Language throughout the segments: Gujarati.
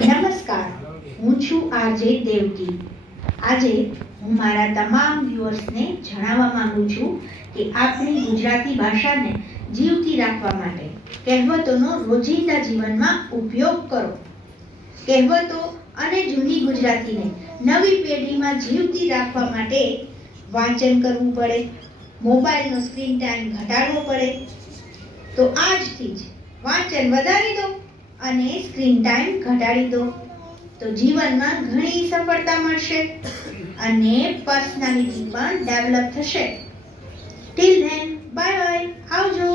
નમસ્કાર, હું છું આરજે દેવકી. આજે હું મારા તમામ વ્યુઅર્સને જણાવવા માંગુ છું કે આપણી ગુજરાતી ભાષાને જીવતી રાખવા માટે કહેવતોનો રોજિંદા જીવનમાં ઉપયોગ કરો. કહેવતો અને જૂની ગુજરાતીને નવી પેઢીમાં જીવતી રાખવા માટે વાંચન કરવું પડે, મોબાઈલનો સ્ક્રીન ટાઈમ ઘટાડવો પડે. તો આજથી જ વાંચન વધારી દો અને સ્ક્રીન ટાઈમ ઘટાડી દો, તો જીવનમાં ઘણી સફળતા મળશે અને પર્સનાલિટી પણ ડેવલપ થશે. ટિલ ધેન, બાય બાય, આવજો.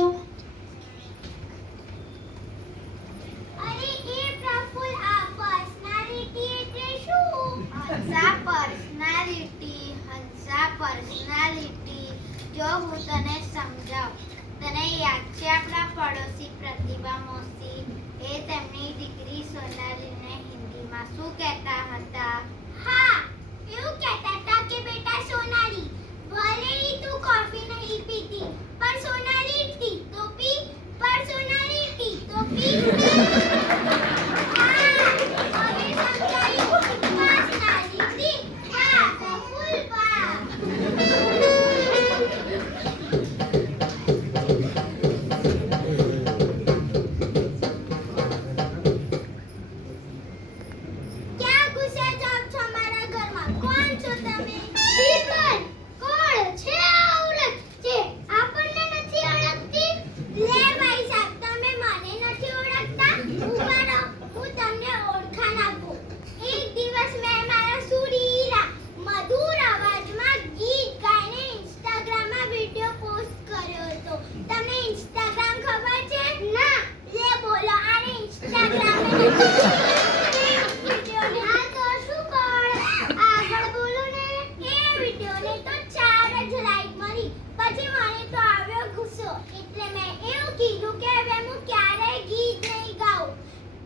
અરે એ પ્રફુલ, આ પર્સનાલિટી એટલે શું? હંસા પર્સનાલિટી જો હું તને સમજાવું. તને યાદ છે આપણા પડોશી પ્રતિભા મોસી? એ તેમની દીકરી સોનાલીને હિન્દીમાં શું કહેતા હતા? હા, એવું કહેતા હતા કે બેટા સોનાલી, ભલે તું કોફી નહીં પીતી, પણ સોનાલી ટી તો પી, પણ સોનાલી ટી તો પી. હા, હવે સમજાયું. પર્સનાલિટી. હા, પ્રફુલ વાહ.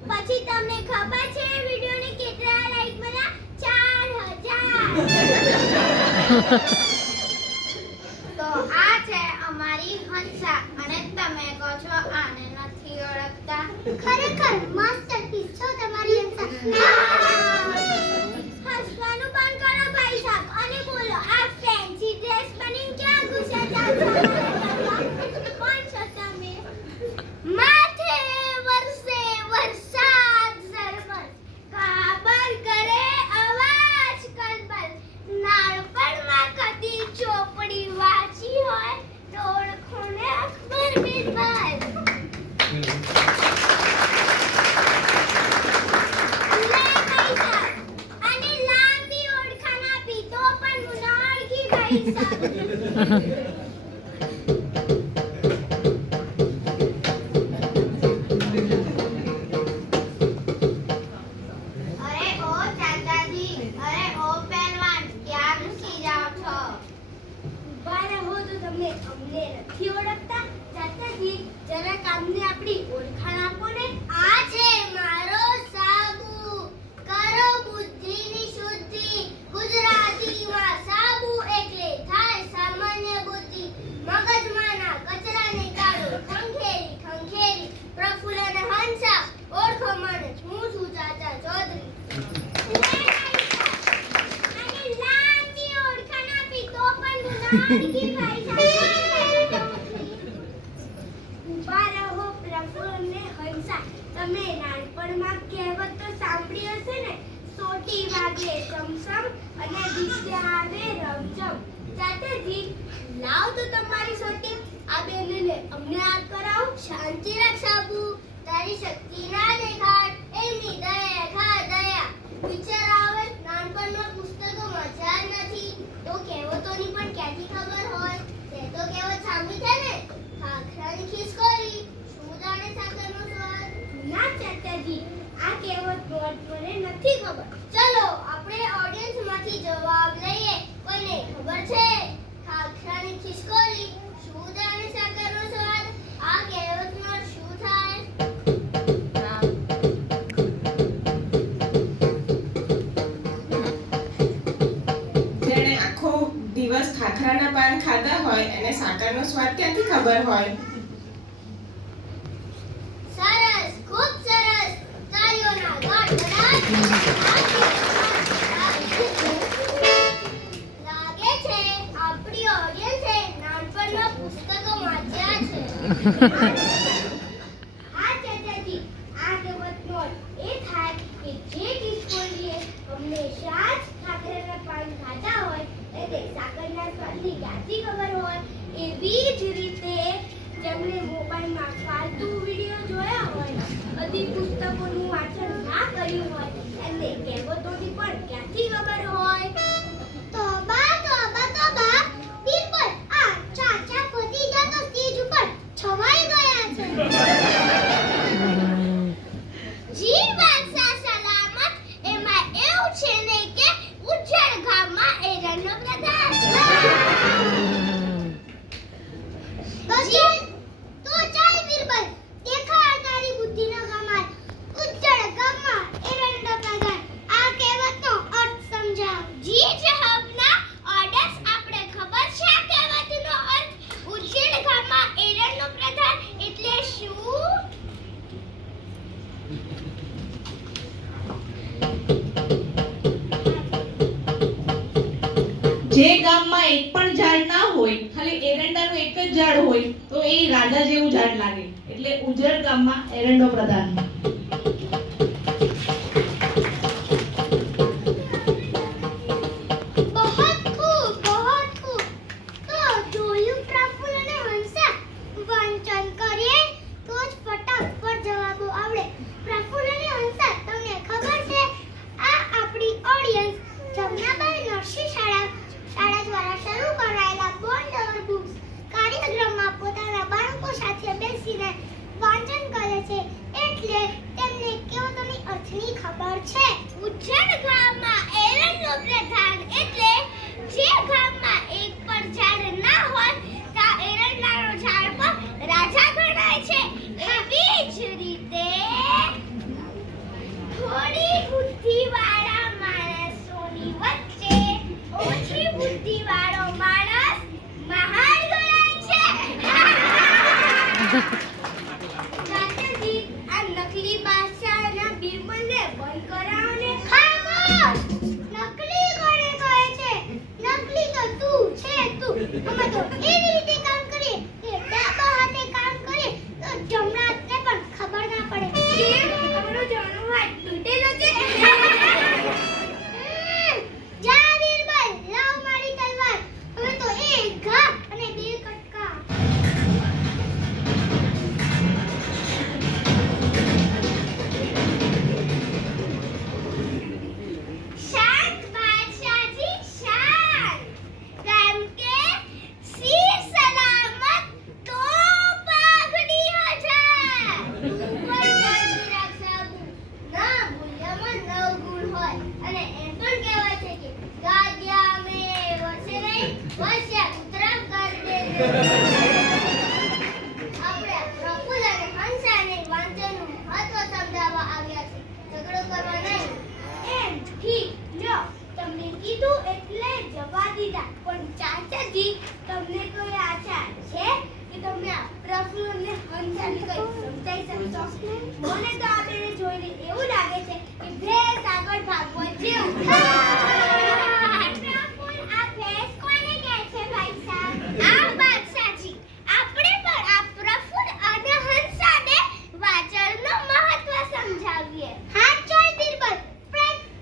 પછી તમને ખબર છે વિડિયોને કેટલા લાઈક મળ્યા? 4000. તો આ છે અમારી હંસા, અને તમે કહો છો આને નથી ઓળખતા. ખરેખર મસ્ત ટીપ છો તમારી હંસા. હસવાનું બંધ કરો ભાઈ સાહેબ અને બોલો, આ ફેન્સી ડ્રેસ બનીને ક્યાં ઘૂસ્યા જાવ છો? કોણ છો તમે? માથે વરસે વરસાદ ઝરમર, કાબર કરે અવાજ કલબલ, નાનપણમાં કદી ચોપડી વાંચી હોય તો ઓળખો ને અકબર બિરબલ. અને લાંબી ઓળખાણ આપી તો પણ હું ન ઓળખી ભાઈ સાહેબ. અમને નથી ઓળખતા? ચાચાજી, જરાક અમને આપણી ઓળખાણ આપો ને. આ છે મારો સાબુ, કરો બુદ્ધિની શુદ્ધિ. ગુજરાતીમાં સાબુ એટલે થાય સામાન્ય બુદ્ધિ. મગજમાં ના કચરાને કાઢો ખંખેરી ખંખેરી. પ્રફુલ્લ અને હંસા, ઓળખો મને, હું છું ચાચા ચૌધરી. અને લાંબી ઓળખાણ આપી તો પણ હું ના ઓળખી ભાઈ સાહેબ. તમે નાનપણમાં કહેવત તો સાંભળી હશે ને? સોટી વાગે સમસમ અને વિદ્યા આવે રમઝમ. ચાચાજી, લાવ તો તમારી સોટી. આ બેનને અમને યાદ કરાવો. શાંતિ રાખ સાબુ, તારી શક્તિ ના દેખાડ, એમની દયા ખા દયા. વિચાર આવે નાનપણમાં પુસ્તકો મજા જ નથી તો કહેવતોની પણ ક્યાંથી ખબર હોય? તે તો કહેવત સાંભળી છે ને, ખાખરાની ખિસકોલી, શું જાણે સાકરનો સ્વાદ. ના ચાચાજી, આ કહેવત મને નથી ખબર. ચલો આપણે ઓડિયન્સમાંથી જવાબ લઈએ. કોઈને ખબર છે? ખાખરાની ખિસકોલી, શું જાણે સાકરનો સ્વાદ. આ કહેવતમાં શું થાય? જેણે આખો દિવસ ખાખરાના પાન ખાધા હોય એને સાકરનો સ્વાદ ક્યાંથી ખબર હોય? સરસ, ખૂબ સરસ. તાળીઓના ગોળ બનાવો. હા ચાચાજી, આ કહેવતનો અર્થ એ થાય કે જે ખિસકોલીએ હંમેશા જ ખાખરાના પાન ખાધા હોય એને સાકરના સ્વાદની ક્યાંથી ખબર હોય. એવી જ રીતે જેમણે મોબાઈલમાં ફાલતુ વિડીયો જોયા હોય, બધી પુસ્તકોનું વાંચન ના કર્યું હોય, એમને કહેવતોની પણ ક્યાંથી ખબર હોય. તોબા તોબા તોબા, બિલકુલ આ ચાચા ભતીજા તો સ્ટેજ ઉપર છવાઈ ગયા છે. જી બાદશાહ સલામત, એમાં એવું છે ને કે ઉજ્જડ ગામમાં એરણનો પ્રધાન. તો ચાલ બિરબલ, દેખાડ તારી બુદ્ધિનો કમાલ. ઉજ્જડ ગામમાં એરણનો પ્રધાન, આ કહેવતનો અર્થ સમજાવ. જી જહાબના ઓર્ડર્સ, આપણે ખબર છે આ કહેવતનો અર્થ. ઉજ્જડ ગામમાં એરણનો પ્રધાન એટલે શું? જે ગામમાં એક પણ ઝાડ ના હોય, ખાલી એરંડાનું એક જ ઝાડ હોય, તો એ રાજા જેવું ઝાડ લાગે. એટલે ઉજ્જડ ગામમાં એરંડો પ્રધાન. बहुत खूब, बहुत खूब. તો જોયું પ્રફુલ્લ અને હંસા, વાંચન કરીએ તો જ ફટાફટ જવાબો આવડે. પ્રફુલ્લ અને હંસા, તમને ખબર છે આ આપણી ઓડિયન્સ જમનાબાઈ નરસિંહ શાળા દ્વારા શરૂ કરાયેલા બોન્ડ ઓવર બુક્સ કાર્યક્રમમાં પોતાના બાળકો સાથે બેસીને વાંચન કરે છે, એટલે તેમને કહેવતોની અર્થની ખબર છે. ઉજ્જડ ગામમાં એરણનો પ્રધાન એટલે જે ગામમાં એક પણ ઝાડ ના હોય ત્યાં એરંડાનો ઝાડ પર રાજા ગણાય છે. એવી જ રીતે થોડી બુદ્ધિવાળા માણસોની વચ્ચે ઓછી બુદ્ધિવાળો માણસ મહાન ગણાય છે. ચાચાજી, આ નકલી બાદશાહના બિરબલને બંધ કરાવો ને. ખામોશ! નકલી કોને કહે છે? નકલી તો તું છે, તું. અમે તો એવી રીતે કામ કરીએ કે ડાબા હાથે કામ કરીએ તો જમણા હાથને પણ ખબર ના પડે. કેમ? તમારો જમણો હાથ તૂટેલો છે? જા બિરબલ, લાવ મારી તલવાર. હવે તો એક ઘા અને બે કટકા. શાંત બાદશાહજી, શાંત. કેમ કે શીર સલામત તો પાઘડી હજાર. ઉપર જાતી રાખસાબુ, ના ભૂલ્યામાં નવ ગુણ હોય. અને એમ પણ કહેવાય છે કે ગાદ્યા મે વસે નહીં, વસ્યા કૂતરા કર દે. આપણે પ્રફુલ્લ અને હંસાને વાંચનનું મહત્વ સમજાવવા આવ્યા છે, ઝઘડો કરવા નહીં. એમ ઠીક, લ્યો, તમને કીધું એટલે જવા દીધા. પણ ચાચાજી, તમને કોઈ આશા છે કે તમને આ પ્રફુલ્લ અને હંસાને કંઈ સમજાઈ શકશો? મને તો આ બેને જોઈને એવું લાગે છે કે ભેંસ આગળ ભાગવા જેવું. પ્રફુલ્લ, આ ભેંસ કોને કહે છે ભાઈ સાહેબ? આ બાદશાહજી, આપણે પણ આ પ્રફુલ્લ અને હંસાને વાચણનું મહત્વ સમજાવીએ. હા, ચાલ બિરબલ,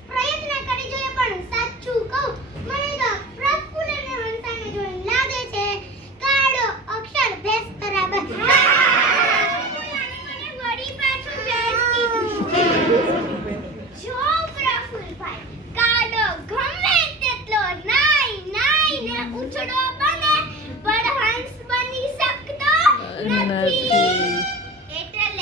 પ્રયત્ન કરી જોઈએ. પણ સાચું કહું, મને તો પ્રફુલ્લ અને હંસાને જોઈને લાગે છે કાળો અક્ષર ભેંસ બરાબર. મને વળી પાછું ભેંસ કીધું. જો પ્રફુલ્લભાઈ, કાળો ગમે તેટલો નાઈને ઉછળો બને પણ હંસ બની શકતો નથી. એટલે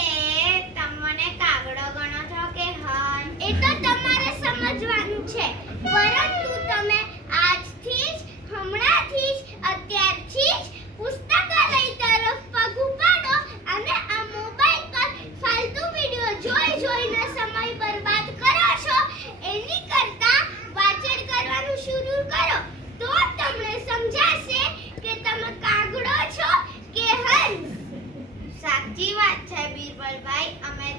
તમને કાગડો ગણો છો કે હંસ? એ તો તમારે સમજવાનું છે. પરંતુ તમે આજથી જ, હમણાંથી જ, અત્યારથી જ પુસ્તકાલય તરફ પગ ઉપાડો અને આ મોબાઈલ પર ફાલતુ વિડીયો જોઈને સમય બરબાદ કરો છો, એની કરતા વાંચન કરવાનું શરૂ કરો. તો તમને સમજાશે કે તમે કાગડો છો કે હંસ. સાચી વાત છે બિરબલભાઈ, અમે